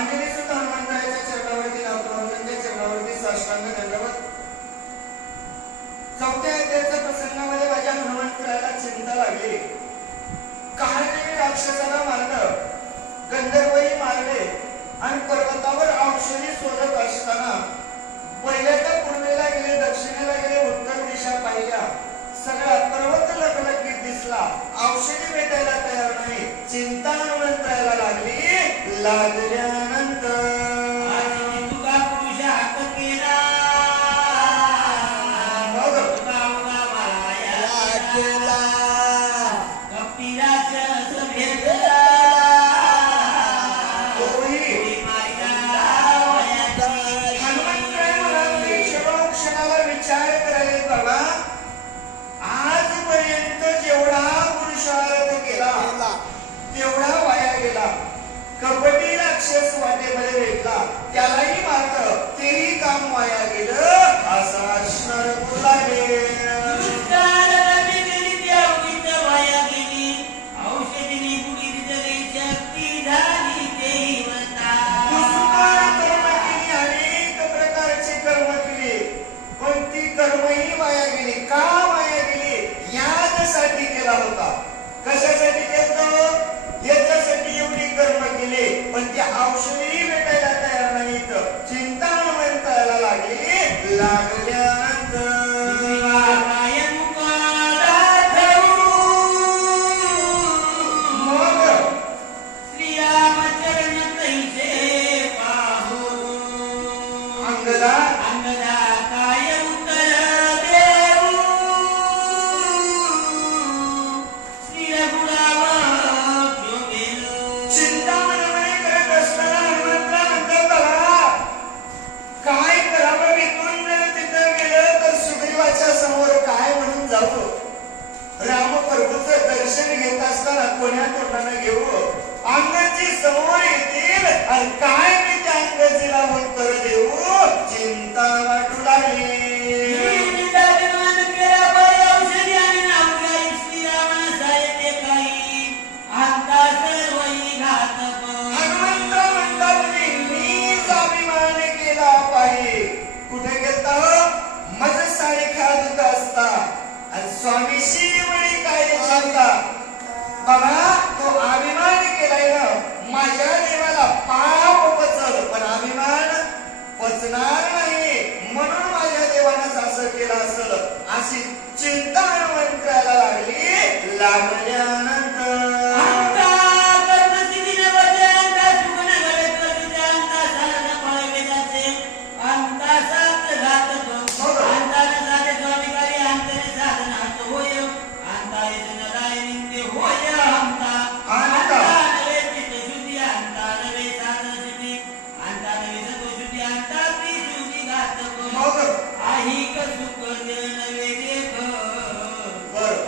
अंजली सुद्धा हनुमंतरायाच्या चरणावरती नाथप्रभूंच्या चरणावरती साष्टांग दंडवत. चौथ्या अध्यायाच्या प्रसंगामध्ये माझ्या हनुमंतरायाला चिंता लागली. काळाने राक्षसाला मारलं, गंधर्वही मारले आणि पर्वतावर औषधी शोधत असताना पहिल्यांदा पूर्वेला गेले, दक्षिणेला गेले, उत्तर दिशा पाहिल्या. सगळा पर्वत लखलखीत दिसला, औषधी भेटायला तयार नाही. चिंता हनुमंतरायाला लागली. लागल्यानंतर कपटी राक्षस वाटेमध्ये भेटला, त्यालाही मारलं, तेही काम वाया गेलं. असा असणार बोलावे. अनेक प्रकारचे कर्म केले, पण ती कर्मही वाया गेली. का वाया गेली? याच्यासाठी केला होता. कशासाठी केलं? याच्यासाठी एवढी कर्म केले, पण ते औषधी भेटायला तयार नाहीत. चिंता हनुमंताला लागली. लागल्यानंतर मग अंगदा दर्शन घेत असताना कोण्या तोंडाने घेऊ? अंगजी समोर येतील आणि काय मी त्या अंगजीला उत्तर देऊ? चिंता वाटू लागली. हनुमंत म्हणतात मीच अभिमान केला पाहिजे. कुठे गेलता? मज साडी खात असता आणि स्वामीशी वळी काय सांगता? बघा, तो अभिमान केलाय ना, माझ्या देवाला पाप पचल, पण अभिमान पचणार नाही, म्हणून माझ्या देवानं असं केलं असेल. अशी चिंता हनुमंताला लागली. लागल्यानंतर सुख नवे देख, बरं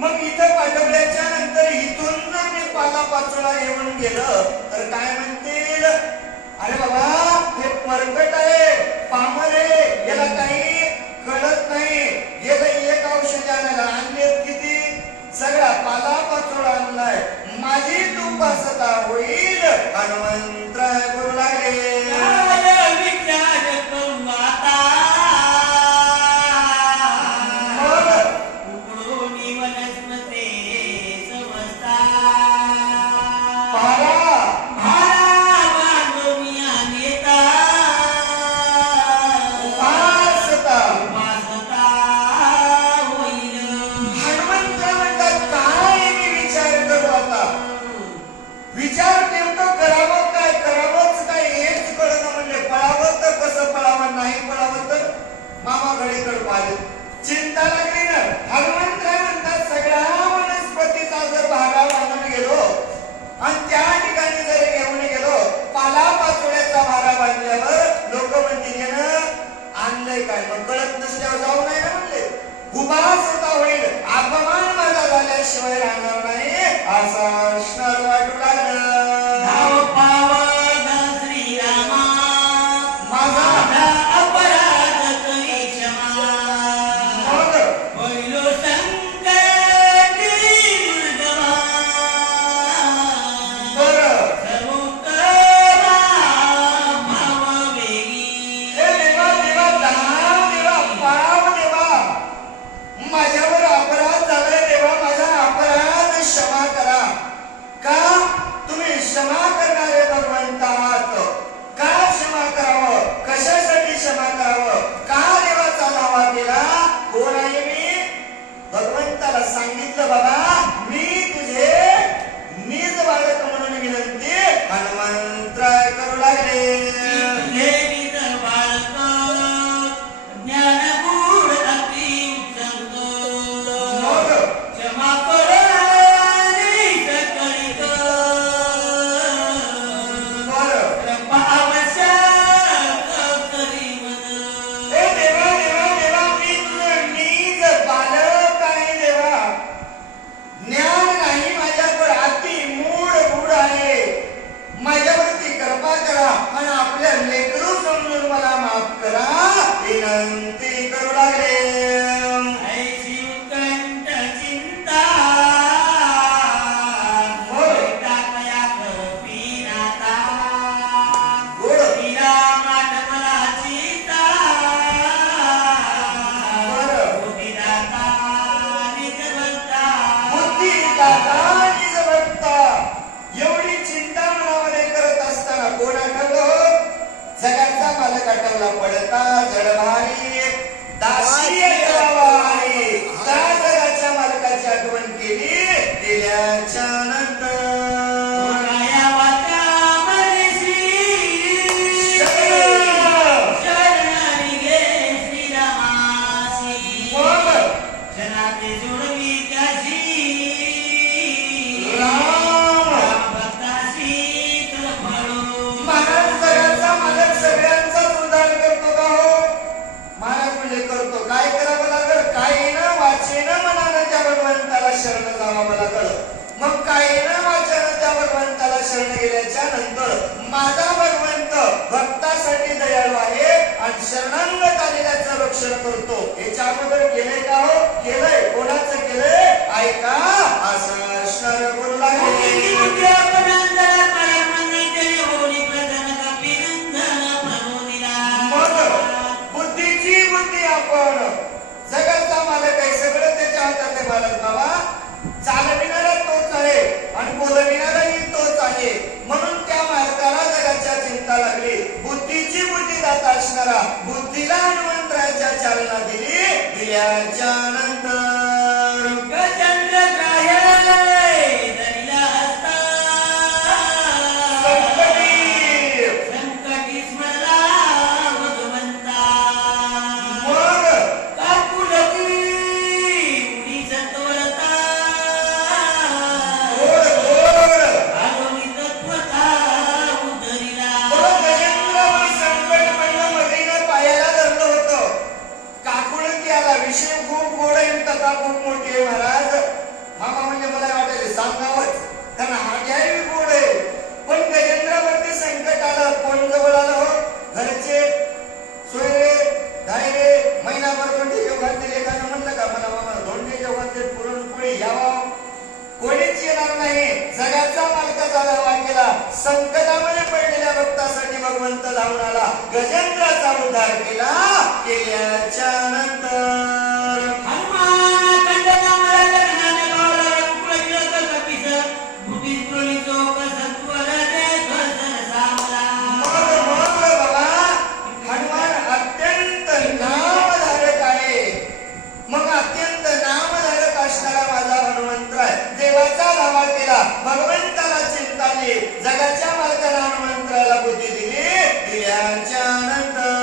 मग इथं पाठवल्याच्या नंतर इथून जर मी पालापाचोळा येऊन गेलं तर काय म्हणतील, अरे बाबा हे परकट आहे, पामर आहे, याला काही कळत नाही, गेलं एक औषध आणायला आणले किती, सगळा पालापाचोळा आणलाय, माझी तुपासता होईल, हनुमंतराय बोलू लागले. चिंता लागली ना. हनुमंतराय म्हणतात सगळ्या वनस्पतीचा जर भागा बांधून गेलो आणि त्या ठिकाणी जर घेऊन गेलो, पालापाचोळ्याचा भागा बांधल्यावर लोक म्हणतील आणलंय काय, मग कळत नसल्यावर जाऊ नाही ना म्हणले, उपास होता होईल, अपमान माझा झाल्याशिवाय राहणार नाही असा असणार वाटू लागलं. सांगितलं बाबा मी तुझे निज बालक म्हणून विनंती हनुमंतराय करू लागले. विनंती करू लागले. एवढी चिंता मनामध्ये करत असताना कोण आठवलं, जगाचा मालक आठवला, पडता जडभारी दासी आठवाली. त्या जगाच्या मालकाची आठवण केल्याच्या नंतर शरण जावं मला कळलं. मग काही न वाचन त्या भगवंताला शरण गेल्याच्या नंतर माझा भगवंत भक्तासाठी दयाळू आहे आणि शरणागत आलेल्याचं रक्षण करतो. याच्या अगोदर केलंय का हो? केलंय. कोणाचं केलंय ऐका, असं असणार बोलू लागले. बुद्धीची बुद्धी आपण, जगाचा मालक आहे, सगळं त्याच्या हातात आहे मालक बाबा, चालविणारा तोच आहे आणि बोलविणाराही तोच आहे. म्हणून त्या मालकाला जगाच्या चिंता लागली. बुद्धीची बुद्धिदाता असणारा बुद्धीला हनुमंतरायाच्या चालना दिल्याच्या नंतर जगाचा मालकाचा दावा केला. संकटामध्ये पडलेल्या भक्तासाठी भगवंत धावून आला. गजेंद्राचा उद्धार केला. केल्याच्या नंतर हनुमान खंडनाला लग्नाने गावला कुळीला कपिस बुटी त्रोली चोक सत्वर दे दर्शन सामला. मग बाबा हनुमान अत्यंत नामधारक आहे. मग अत्यंत नामधारक असणारा माझा हनुमंत आहे. देवाचा धावा केला. भगवंताला चिंता आली. जगाच्या मालकाला हनुमंताला बुद्धी दिली. दिल्याच्या नंतर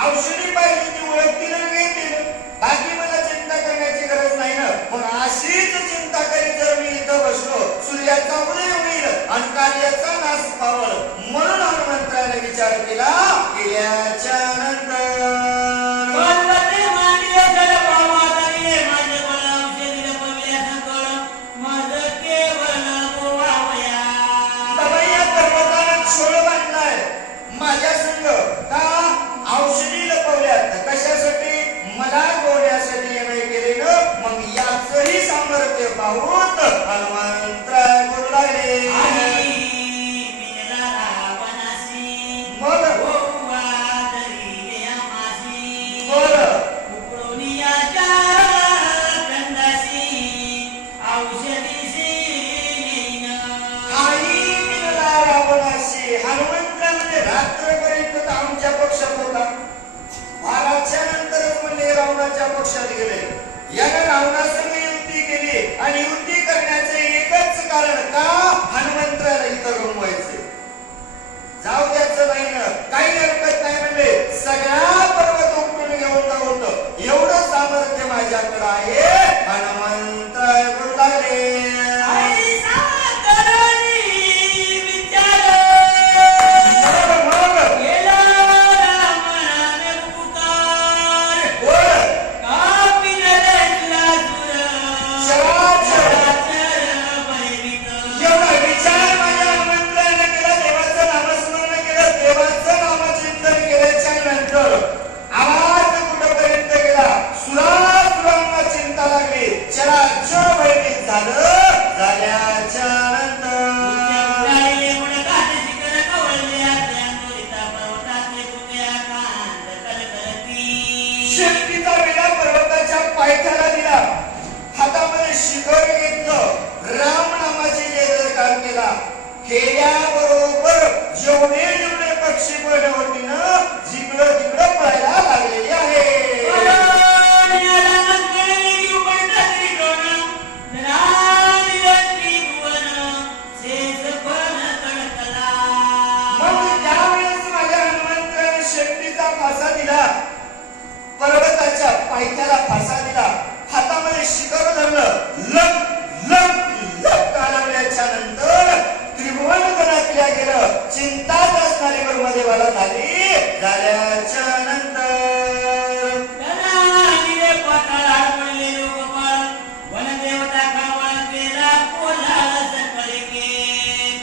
औषधी पाहिजे ती ओळखतील आणि घेतील. बाकी मला चिंता करण्याची गरज नाही ना. मग अशीच चिंता करीत जर मी इथं बसलो, सूर्याचा उदय होईल आणि कार्याचा नाश पावल. म्हणून हनुमंताने विचार केला. केल्याच्या नंतर माझ्या संग का औषधी लपवल्यात कशासाठी? मला गोण्यासाठी नाही केले ना. मग याचही सामर्थ्य पाहून हनुमंतराय बोलू लागले. मग रात्रपर्यंत आमच्या पक्षात होता. महाराजच्या नंतरच म्हणजे रावणाच्या पक्षात गेले. याने रावणासंग युती केली आणि युती करण्याचं एकच कारण का हनुमंतराला इथं गमवायचे. जाऊ द्यायचं नाही ना. काही हरकत नाही म्हणले. सगळा पर्वत उपटून घेऊन जाऊन एवढं सामर्थ्य माझ्याकडे आहे. हनुमंतराय बोलू लागले. शक्तीचा विडा पर्वताच्या पायथ्याला दिला. हातामध्ये शिखर घेतलं. राम नामाची जयजयकार केला. केल्याबरोबर जेवढे जेवढे पक्षी पडले होते ना, जिकडं तिकडं पळायला लागलेली आहे. मग त्यावेळेस माझ्या हनुमंताने शक्तीचा फासा दिला. पर्वताच्या पायथ्याला फासा दिला. हातामध्ये शिखर धरलं. लग लग लग कालवल्याच्या नंतर त्रिभुवन गणातल्या गेलं. चिंताच असणारी ब्रह्मदेवाला झाली. झाल्याच्या नंतर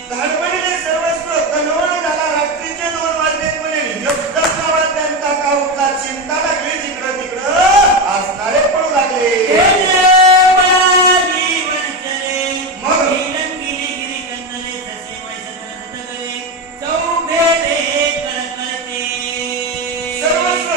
धडपडीने सर्वस्व कलवळ झाला. रात्रीचे 2 वाजलेत म्हणे. एकदम गावात त्यांचा का उठला. चिंता लागली. जिकडं तिकडं असणारे पळू लागले. सर्वस्व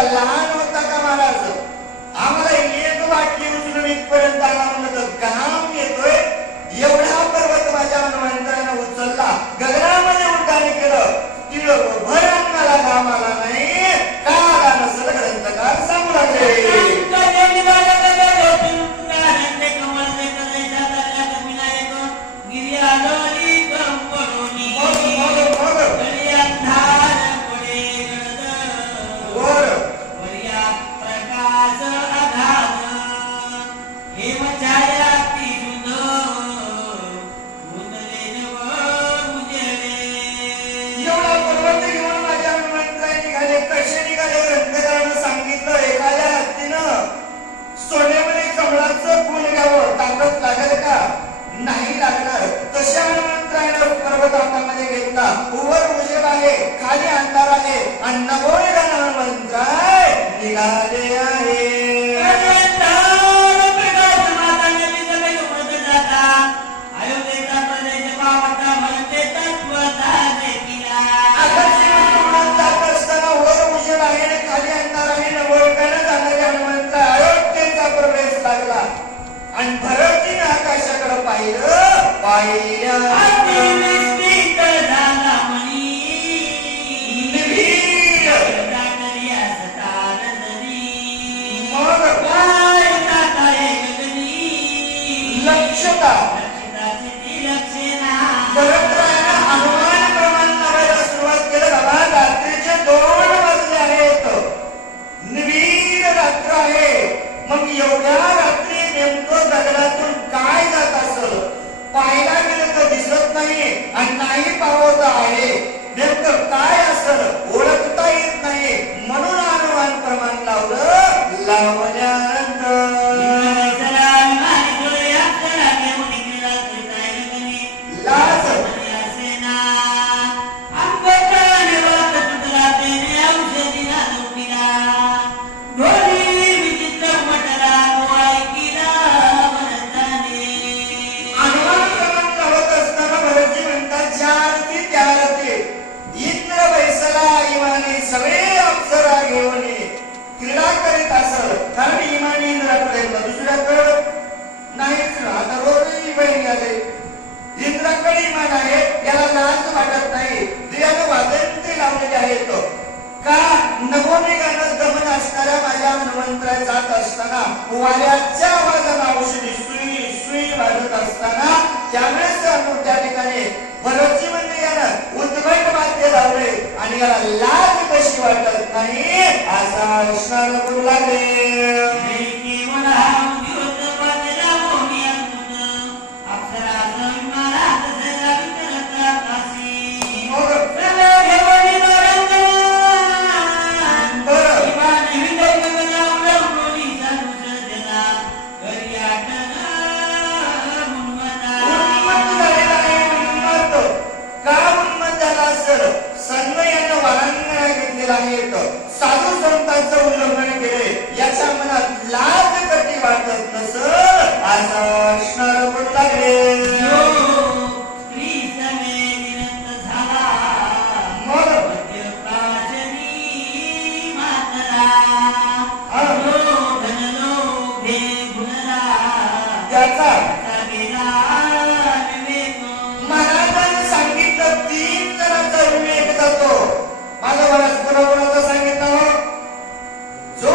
का लहान होता का महाराज? आम्हाला एक वाटली उचलून इथपर्यंत आला म्हणलं तर घाम येतोय. एवढा पर्वत माझ्या हनुमंतानं उचलला, गगनामध्ये उड्डाण केलं, तिळभर अंगाला घाम आला नाही. का आला नसेल ग्रंथकार सांगू लागले. सोन्यामध्ये कमळाचं फुल घ्यावं, ताकद लागेल का? नाही लागणार. तशा हनुमंतरायनं पर्वत हातामध्ये घेतला. वर उजेड आहे, खाली अंधार आहे, आणि नवोय हनुमंतराय निघाले आहे. आणि भरतीने आकाशाकडे पाहिलं, पाहिल्या लक्षता हनुमान प्रमाण लावायला सुरुवात केलं. बाबा रात्रीचे 2 वाजले आहेत, निविड रात्र आहे. मग एवढ्या रात्री नेमकं गगनातून काय जात असेल? पाहायला गेलं तर दिसत नाही, आणि नाही पावत आहे. नेमकं काय असेल ओळखता येत नाही. म्हणून हनुमान प्रमाण लावलं. लावल्यानंतर लाज सगळे अप्सरा घेऊन क्रीडा करीत असत. कारण इमानी इंद्राकडे दुसऱ्याकडे नाहीच. आता रोज बहीण आले, इंद्राकडे इमान आहे, याला लाज वाटत नाही. देवानं वादन लावलेले आहेत. का नवोमेघानं दमन असणाऱ्या माझ्या हनुमंतराय जात असताना वाऱ्याच्या आवाजानं औषधी सुई सुई वाजत असताना त्यावेळेस त्या ठिकाणी भरतजी म्हणजे यानं उद्भट वाद्य लावले, आणि याला लाज कशी वाटत नाही असा विश्वास करू लागले. साधू संतांचं उल्लंघन केले, याच्या मनात लाज कधी वाटत नसं असा असणार म्हणू लागले. महाराजांनी सांगितलं 3 जणांचा विवेक जातो. माझा बराच कोणाकोणाचा सांगितलं. जो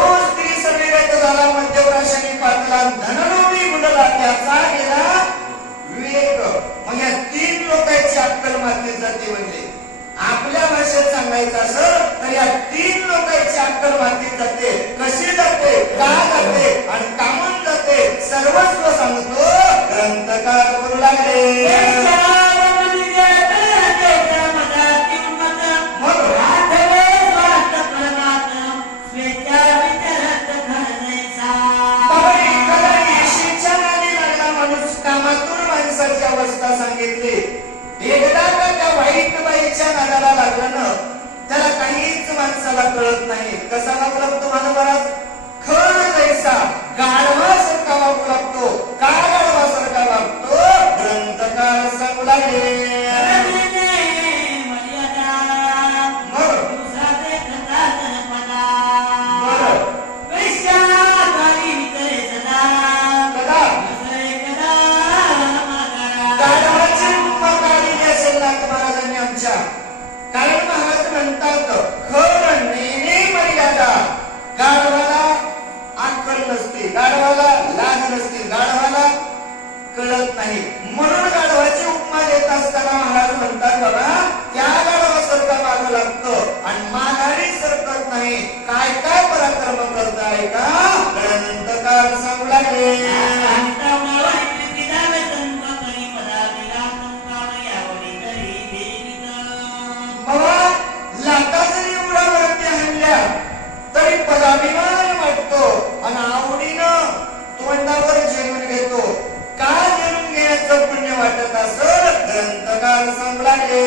काय काय पराक्रम करत आहे का ग्रंथकार सांगू लागले. बाबा लाटा जरी उडावरती आणल्या तरी पदाभिमान वाटतो आणि आवडीनं तोंडावर जेवून घेतो. का जेवून घेण्याचं पुण्य वाटत असं ग्रंथकार सांगू लागले.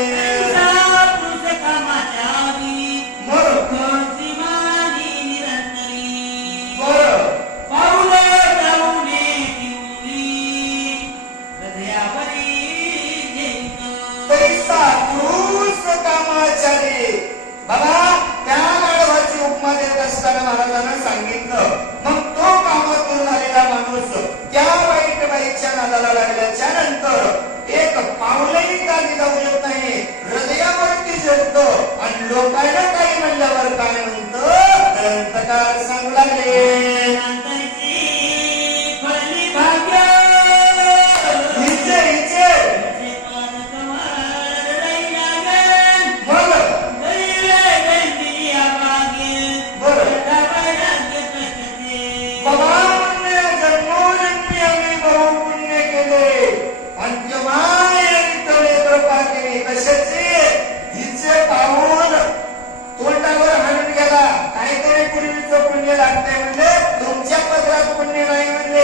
बाबा त्या गाढवाची उपमा देत असताना महाराजांना सांगितलं. मग तो कामातून आलेला माणूस त्या वाईट बाईच्या नादाला लागल्याच्या नंतर एक पावलंही चालली जाऊ शकत नाही, हृदयावरती झेलतो आणि लोकांना काही म्हणल्यावर काय म्हणतो ग्रंथकार सांगू लागले. तुमच्या पदरात पुण्य नाही म्हणले,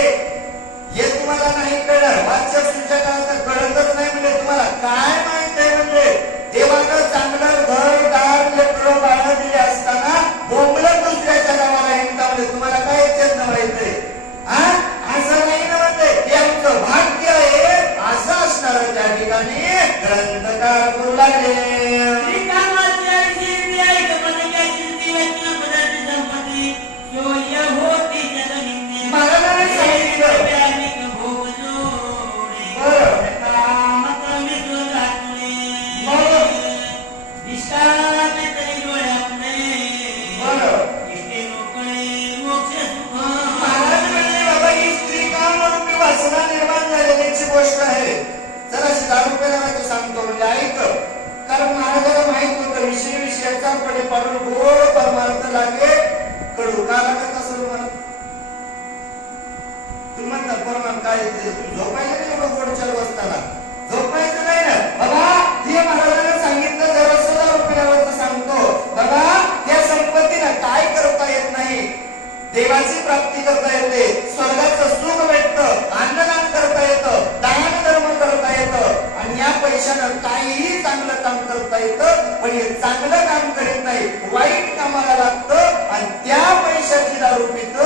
हे तुम्हाला नाही कळलं. वाच्या सुचना कळतच नाही म्हणजे तुम्हाला काय माहित आहे म्हणजे देवानं चांगलं घर दार लेकरं बाळ दिले असताना बोंबलं दुसऱ्याच्या गावाला हिंडता म्हणजे तुम्हाला काय याच्यात माहित आहे. असं नाही ना म्हणते हे आमचं भाग्य आहे असं असणार त्या ठिकाणी ग्रंथकार करू लागले. गोष्ट आहे जराशी दारू पेल्याचं सांगतो म्हणजे ऐक. कारण महाराजाला माहित होतं विषयाचा पडे पाडून गोड परमार्थ लागे कडू का लागत असं तुम्हाला. तुम्ही म्हणतात परमान काय झोपायचं नाही एवढं गोड चार वाजताना झोपायचं नाही ना बाबा. हे महाराजांना सांगितलं जरासं दारू पेल्यावरचं सांगतो. बाबा या संपत्तीला काय करता येत नाही, देवाची प्राप्ती करता येते, स्वर्गाचं सुख भेटतं, अन्नदान करता येतं, दान धर्म करता येतं आणि या पैशानं काहीही चांगलं काम करता येतं. पण हे चांगलं काम करीत नाही, वाईट कामाला लागतं आणि त्या पैशाची दारू पितं.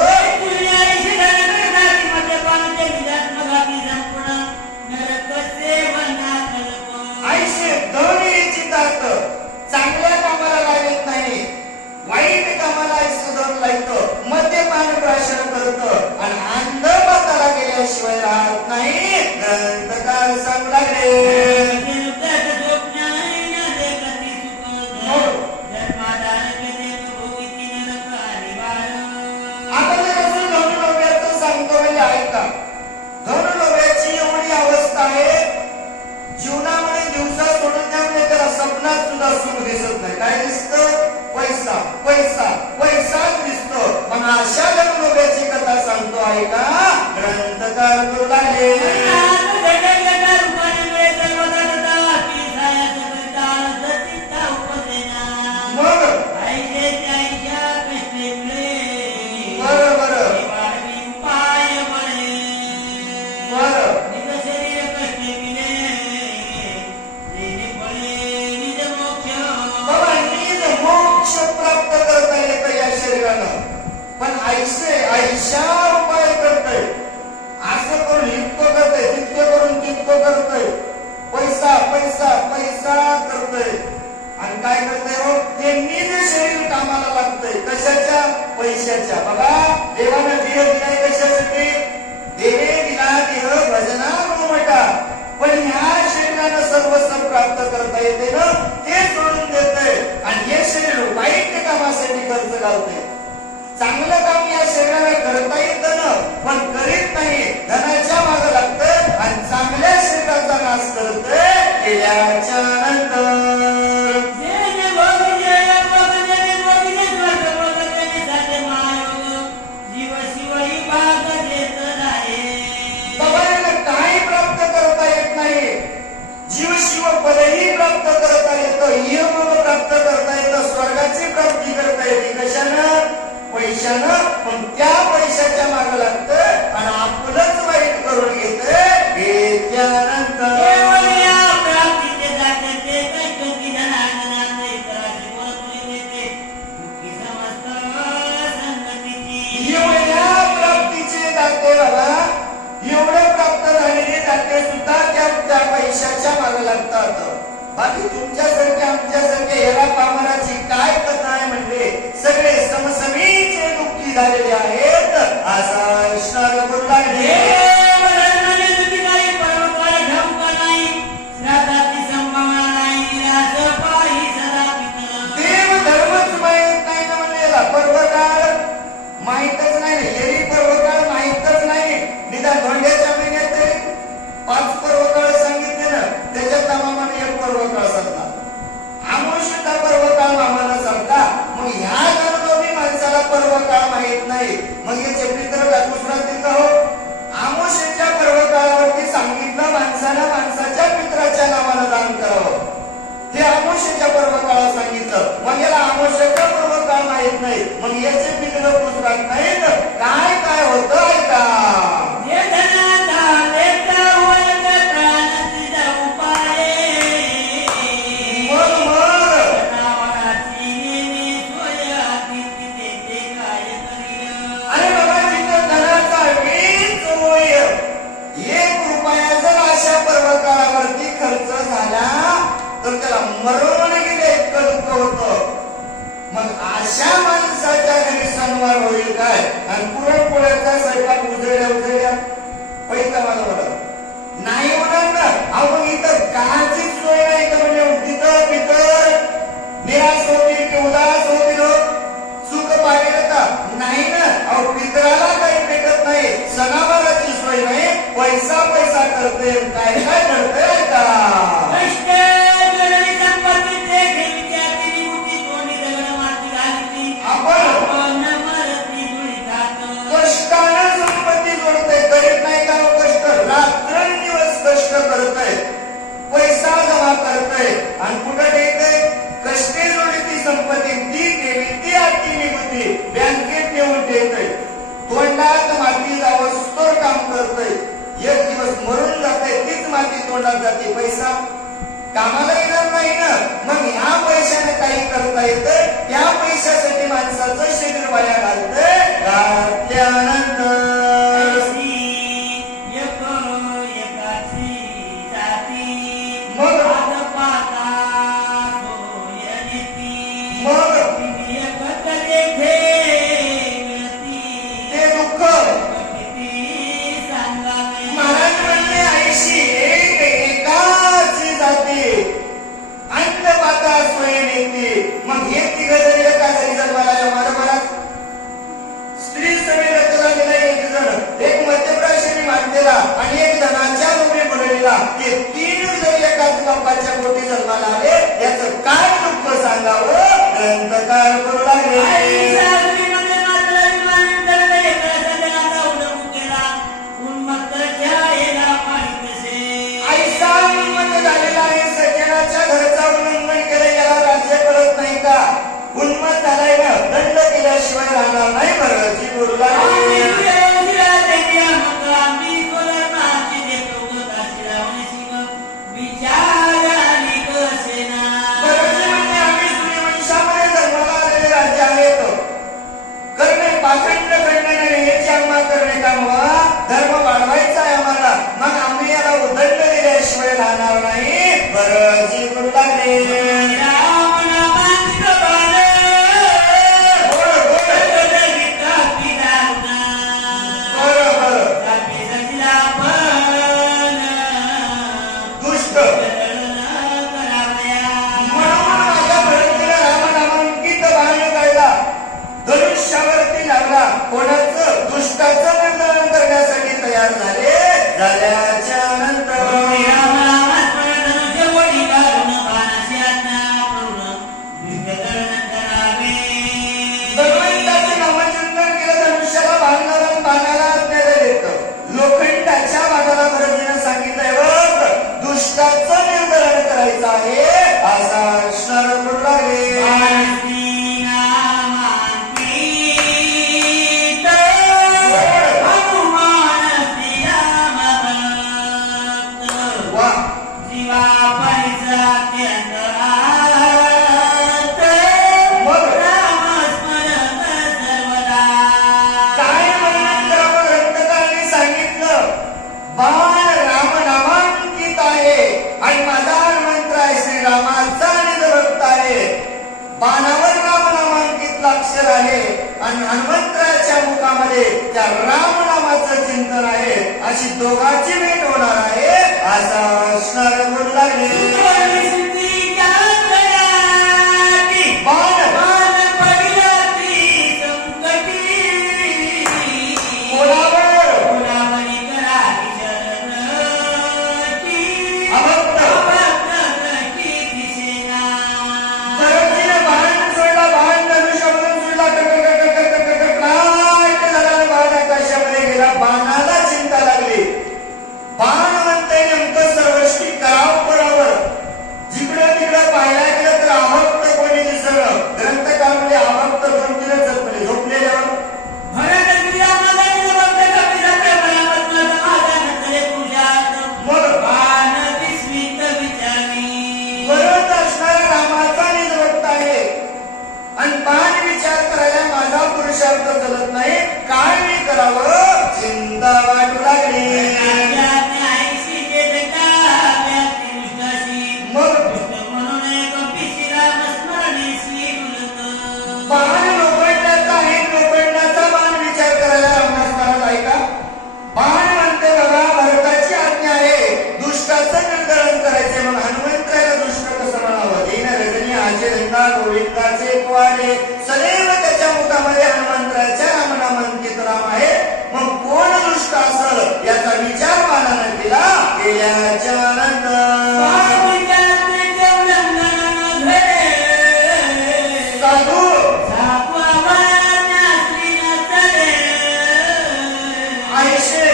आयुष्य धन याची तात चांगल्या कामाला लागत नाही, वाईट कामाला धन लागतं, मद्यपान प्राशन करतं आणि अंधपताला गेल्याशिवाय राहत नाही. ग्रंथकार सांगू लागले. आता जर धनुलोभ्याचं सांगतो म्हणजे ऐका. धनुलोभ्याची एवढी अवस्था आहे जीवनामध्ये दिवसा सोडून द्या म्हणजे त्याला स्वप्नात सुद्धा सुख दिसत नाही. काय दिसतं? पैसा पैसा पैसाच दिसतो. पण अशा धनुलोभ्याची कथा सांगतो ऐका. ग्रंथकार करू लागले. पण आयुष्या उपाय करतय असं करून इतकं करतय तितकं करून तितकं करतय पैसा पैसा पैसा करतय आणि काय करतय हो त्यांनी जे शरीर कामाला लागतंय कशाच्या पैशाच्या. बघा देवानं देह दिलाय कशासाठी? देवे दिला देह भजना मोठा. पण ह्या शरीरानं सर्वस्व प्राप्त करता येते ना ते सोडून देतय आणि हे शरीर वाईट कामासाठी खर्च घालतंय. चांगलं काम या शरीराला करता येतं ना पण करीत नाही, धनाच्या मागे लागतं आणि चांगल्या शरीराचा नाश करतंय केल्याच्या नंतर. पैशानं पण त्या पैशाच्या मागे लागतं आणि आपलंच वाईट करून घेतं घेतल्यानंतर केवळ या प्राप्तीचे जाते ते कष्टी धनाधनात इतराची बोलपुली देते दुःखी समस्त संगतीची एवढ्या प्राप्तीचे दाते बाबा एवढं प्राप्त झालेले दाते सुद्धा त्या पैशाच्या मागे लागतात बाकी तुमच्यासारखे आमच्यासारखे याला पामराची काय कथा आहे म्हणजे सगळे समसमीचे दुःखी झालेले आहेत असा इशारा करू लागले देव धर्मच माहित नाही ना म्हणलेला पर्वकाळ माहितच नाही येरी पर्वकाळ माहितच नाही निदान धोंड्याच्या महिन्यात तरी 5 पर्वकाळ सांगितले ना त्याच्यात मामाने एक पर्वकाळ सांगला आमोशीचा पर्वकाळ मामाला सांगला मग ह्या जन्मोनी माणसाला पर्वकाळ माहित नाही मग याचे पित्र व्याकुसरातील का हो आमोशीच्या पर्वकाळावरती सांगितलं माणसाला माणसाच्या पित्राच्या नावानं दान करावं हे आमोशीच्या पर्वकाळात सांगितलं मग याला आमोशीचा पर्वकाळ माहित नाही मग याचे पित्र पुसरात नाहीत काय काय होतं ऐका तर त्याला मरण गेले इतकं दुःख होतं मग अशा माणसाच्या घरी सणवार होईल काय आणि पुरणपोळ्याचा स्वयंपाक उजळल्या पैसा मला बरं नाही होणार ना अहो मग इथं काहीच सोय नाही का म्हणजे तिथं पितर निराश होतील की उदास होतील सुख पाहिलं का नाही ना अहो पितराला काही भेटत नाही सणावाराची सोय नाही पैसा पैसा करते काय काय करते का कष्टानं संपत्ती जोडतय करीत नाही का कष्ट रात्रंदिवस कष्ट करतय पैसा जमा करतय आणि कुठं ठेवतय कष्टे जोडली ती संपत्ती ती ठेवी ती आठी निघती बँकेत नेऊन ठेवतय तोंडात माती जावस्तोर काम करतय एक दिवस मरून जाते तीच माती तोंडात जाते पैसा कामाला येणार नाही ना मग ह्या पैशाने काही करता येतं त्या पैशासाठी माणसाचं शरीर वाया घालतंय घातल्यानंतर मग ते दुःख महाराज म्हणले आईशी एकाच जाते अन्नपाता स्वयं येते मग हे तिघ जरी एका घरी जन्माला महाराज स्त्री समेत झालेला एक जण एक मध्यप्राशिनी मानलेला आणि एक धनाच्या लोभी बनलेला हे 3 जरी एकाच बापाच्या पोटी जन्माला आले याचं काय दुःख सांगावं ग्रंथकार करू लागले उन्मत झालाय ना दंड केल्याशिवाय राहणार नाही बरं जी बोलू वंशामध्ये जन्माला आलेले राज्य आहेत करणे पाखंड खंडन हे जन्मा करणे काम धर्म वाढवायचा आहे आम्हाला मग आम्ही याला उदंड दिल्याशिवाय राहणार नाही बरं जी बोलू लागले कोणाचं दुष्टाचं निर्धारण करण्यासाठी तयार झाले झाल्याच्या नंतर भगवंताचे नामचिंतन केलं धनुष्याला बांधणारा बाणाला आज्ञा देत लोखंडाच्या बाणाला भरतीनं सांगितलंय बघ दुष्टाचं निर्धारण करायचं आहे असा श्रावण लागले आणि हनुमंतराच्या मुखामध्ये त्या राम नामाचं चिंतन आहे. अशी दोघांची भेट होणार आहे असा असणार बोलू लागले. बाणाला चिंता लागली. बाण म्हणते नेमकं सर्वश्री करावं बरोबर. जिकडं तिकडं पाहायला गेलं तर अभक्त कोणी दिसलं. ग्रंथकारामध्ये अभक्त दोन दिवस झोपले झोपलेल्यावर बरोबर असणारा रामाचा निजभक्त आहे आणि बाण विचार करायला माझा पुरुषार्थ चलत नाही. काय मी करावं चिंता वाटू लागली. मग बाण लोखंडाचा आहे. लोखंडाचा बाण विचार करायला रामदास महाराज आहे का? बाण म्हणते बाबा भरताची आज्ञा आहे दुष्टाचं निर्धारण करायचे. मग हनुमंतराला दुष्ट कसं म्हणावं? दीन रजनी आजे धंदा गोविंदाचे पोवाडे सदैव त्याच्या मुखामध्ये हनुमंतराच्या रामनामांकित राम आहे. मग कोण दुष्ट असल याचा विचार बाणानं केला. केल्याच्या नंतर साधू आयशे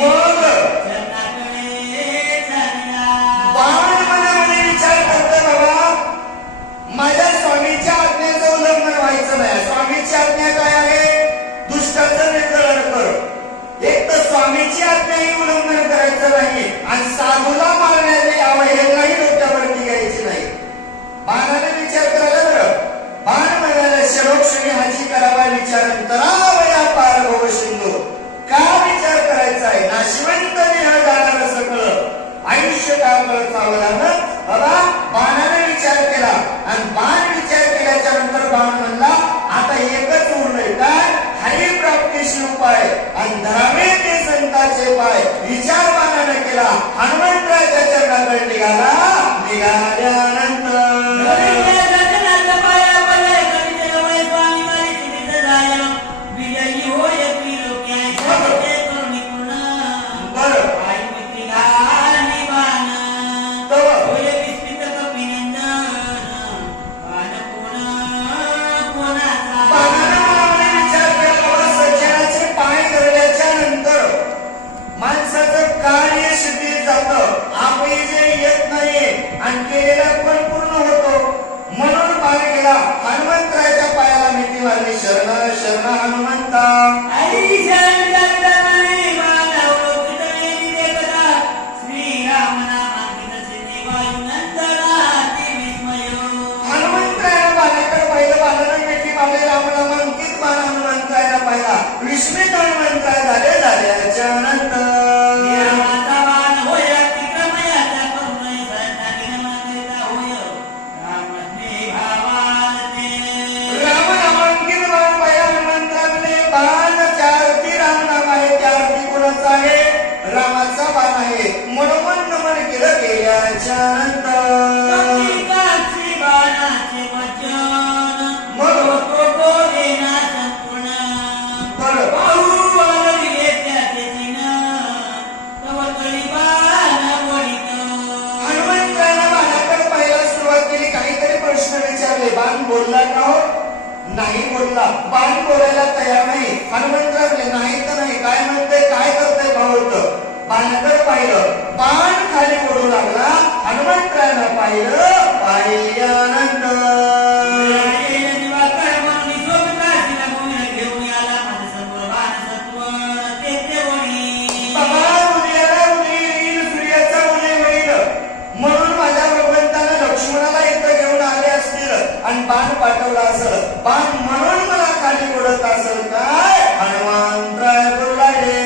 मग बाण मनामध्ये विचार करते बाबा माझ्या स्वामीच्या आज्ञेचं उल्लंघन व्हायचं नाही. स्वामीची आज्ञा काय आहे? दुष्टाचं निर्धारण कर. एक तर स्वामीची आज्ञाही उल्लंघन करायचं नाही आणि साधूला मारण्याची अवहेलनाही डोक्यावरती घ्यायची नाही. बाणाने विचार करायला बरं. बाण म्हणाला शरोक्षणी हाजी करावा विचार करावया पार भव सिंधू. का विचार करायचा आहे? नाशिवंत निह जाणार सकळ आयुष्य काळ चावल्यानं बाबा बाणाने विचार केला आणि बाण विचार केल्याच्या नंतर बाण म्हणला आता एकच उरलंय काय? हरिप्राप्तीशी उपाय आणि धरावे ते संताचे पाय. विचार बाणाने केला. हनुमंतराच्या चरणाकडे निघाल्यानंतर माणसाचं कार्य सिद्धीत जातं. अपयश येत नाही आणि केलेला पण पूर्ण होतो. म्हणून बाण केला. हनुमंतराच्या पायाला मिठी मारली. शरण शरण हनुमंता. हनुमंतराया बाणाकडे पाहिलं. बाणानं मिठी मारली. रामनामांकित बाण हनुमंतराया पाहिला. विस्मित हनुमंतराय झाल्याच्या नंतर रामाचा बाण आहे म्हणून नमन केलं. गेल्याच्या नंतर हनुमंतरायानं बाणाकडे पाहायला सुरुवात केली. काहीतरी प्रश्न विचारले. बाण बोलला का हो? नाही बोलला. बाण बोलायला तयार नाही. हनुमंतराय नाही तर नाही. काय म्हणते? काय करते भाऊ? बाणाकडे पाहिलं. बाण खाली पडू लागला. हनुमंतरायानं पाहिलं. पाहिल्यानंतर बाबा उदयाला उदय येईल. सूर्याचा उदय होईल म्हणून माझ्या भगवंतानं लक्ष्मणाला इथं घेऊन आले असतील आणि बाण पाठवला असेल. बाण म्हणून मला खाली पडत असेल काय? हनुमंतराय बोलू लागले.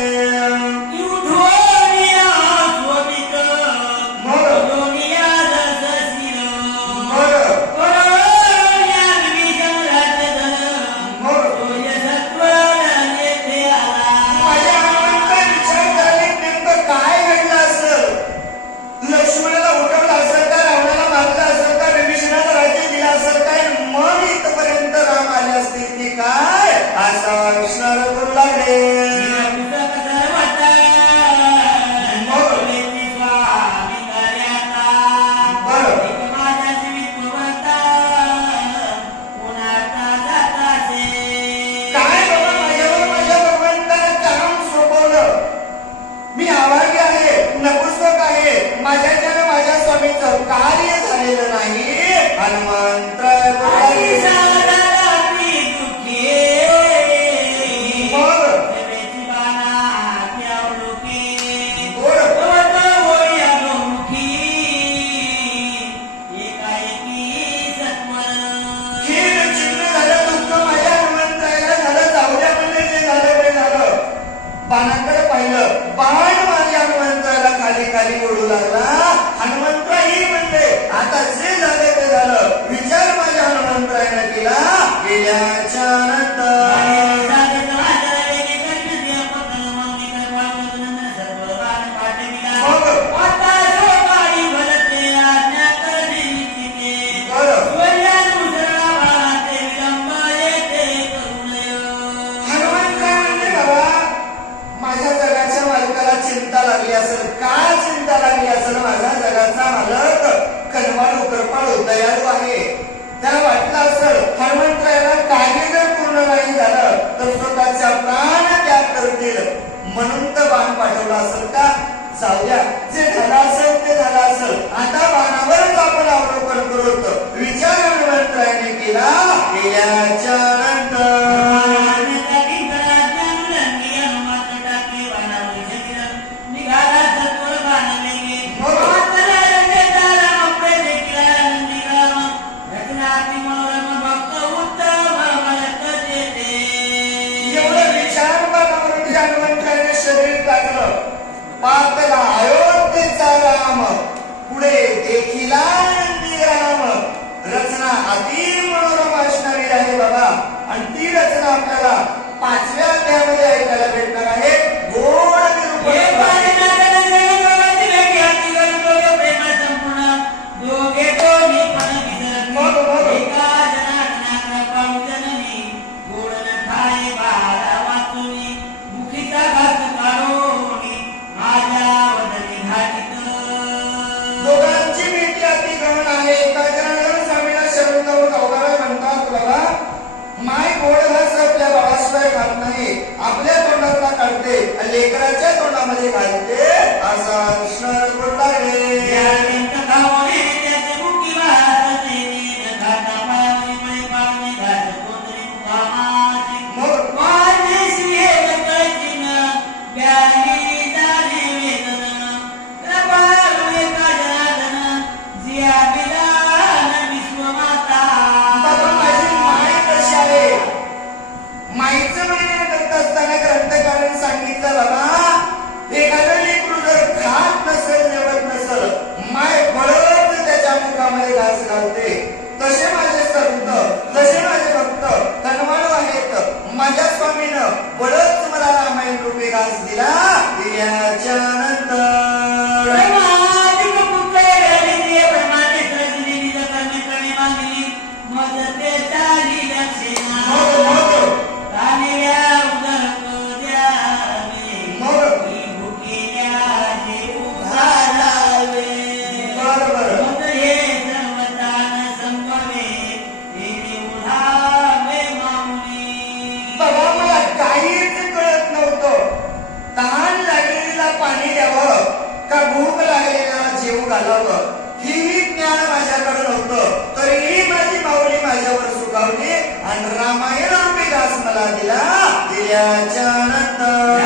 हनुमंतराय आधी बोलावे. सावधाना ती दुःखी मग सेवेची बाणा हाती अवलोके गोड भगवत होई अधोमुखी एकाएकी सत्वर खीर चिन्ह झालं दुःख माझ्या हनुमंतरायाला झालं. जाऊया म्हणजे जे झालं ते झालं. बाणाकडे पाहिलं, बाण माझ्या हनुमंतरायाला खाली खाली ओढू लागला. हनुमंतराही म्हणते आता जे झालं ते झालं. विचार माझ्या हनुमंतरायाने केला गेल्याच्या नंतर. मग हनुमंतराय म्हणले बाबा माझ्या जगाच्या मालकाला चिंता लागली असेल. काय चिंता लागली असेल? माझा जगाचा मालक कनवाळू कृपाळू दयाळू आहे. त्याला वाटलं असेल हनुमंतरायाला काही जर पूर्ण नाही झालं तर स्वतःच्या प्राण त्याग करतील म्हणून तर बाण पाठवला असेल का? जाऊ द्या, जे झालं असेल ते झालं असेल. आता बाणावरच आपण अवलोकन करूत. विचार हनुमंतरायाने केला गेल्याच्या नंतर. एवढं विचार बाणावरती हनुमंतरायाने शरीर टाकलं. पाकला अयोध्येचा राम पुढे देखिला नंदी राम. रचना अति मनोरम असणारी आहे बाबा. आणि ती रचना आपल्याला 5व्या अध्यायामध्ये ऐकायला भेटणार आहे. गोड निरूपण. मग मग दोघांची भेटी अति गहन आहे. गजानन स्वामीला शरण जाऊन अवघराय म्हणतात बाबा माय गोड घास आपल्या बाळाशिवाय खात नाही. आपल्या तोंडातला काढते आणि लेकराच्या तोंडामध्ये घालते असा कृष्ण बोलला रे. मग बाबा माझी माय कशी आहे? माईचं वर्णन करत असताना ग्रंथकारांनी सांगितलं बाबा एखादं लेकरू जर खात नसेल जेवत नसेल माय बळच त्याच्या मुखामध्ये घास घालते. तसे माझे संत जसे माझे भक्त कनवाळू आहेत. माझ्या स्वामीनं बळच मला रामायण रूपी घास दिला दिल्याच्या नंतर. बाबा मला काहीच कळत नव्हतं. तहान लागलेला पाणी द्यावं का भूक लागलेला जेव घालावं ही ज्ञान माझ्याकडे नव्हतं. तरीही माझी माऊली माझ्यावर सुखावली आणि रामायण रूपी घास मला दिला दिल्याच्या नंतर.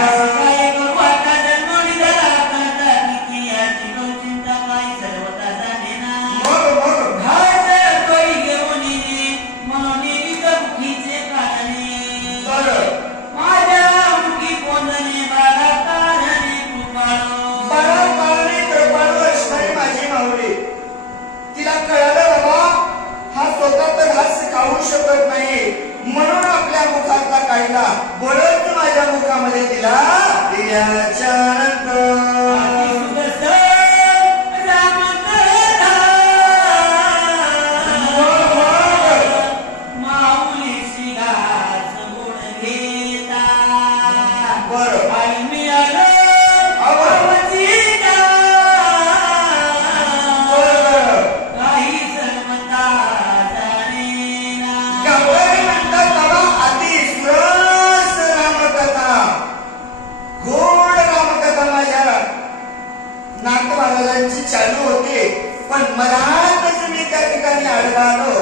तिला कळालं बाबा हा स्वतः तर घास खाऊ शकत नाही म्हणून आपल्या मुखातला काढला बळच माझ्या मुखामध्ये दिला दिल्याच्या नंतर. चालू होते पण मधातच मी त्या ठिकाणी आडवा आलो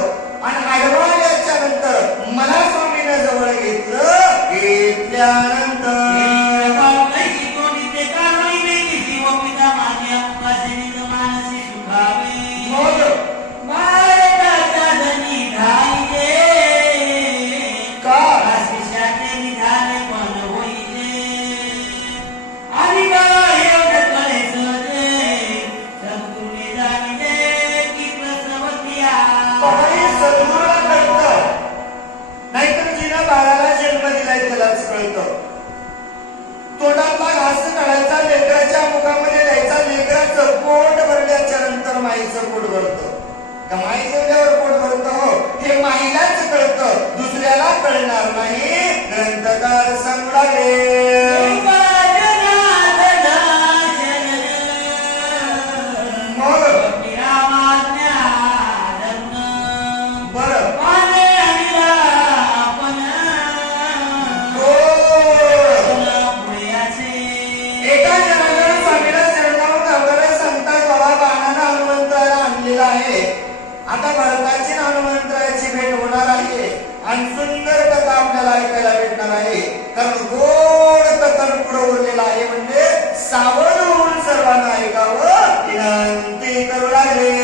आणि आडवा आल्याच्या नंतर मला स्वामीनं जवळ घेतलं. घेतल्यानंतर मग का बाबाई सद्गुरूला कळतं, नाहीतर जिनं बाळाला जन्म दिलाय त्यालाच कळतं. तोंडातला घास काढायचा, लेकराच्या मुखामध्ये द्यायचा, लेकराचं पोट भरल्याच्या नंतर माईचं पोट भरतं. का माई जेवल्यावर पोट भरतं हो, हे माईलाच कळतं, दुसऱ्याला कळणार नाही. ग्रंथकार सांगू लागले मग बरं एका जनानं स्वामीला शरणावून गावकऱ्या सांगतात, बाबा बाणानं हनुमंतराला आणलेला आहे. आता भरताची हनुमंतराची भेट होणार आहे आणि सुंदर कथा आपल्याला ऐकायला भेटणार आहे. कारण गोड कथन पुढे उरलेला आहे, म्हणजे सावध होऊन सर्वांना ऐकावं विनंती करू लागले.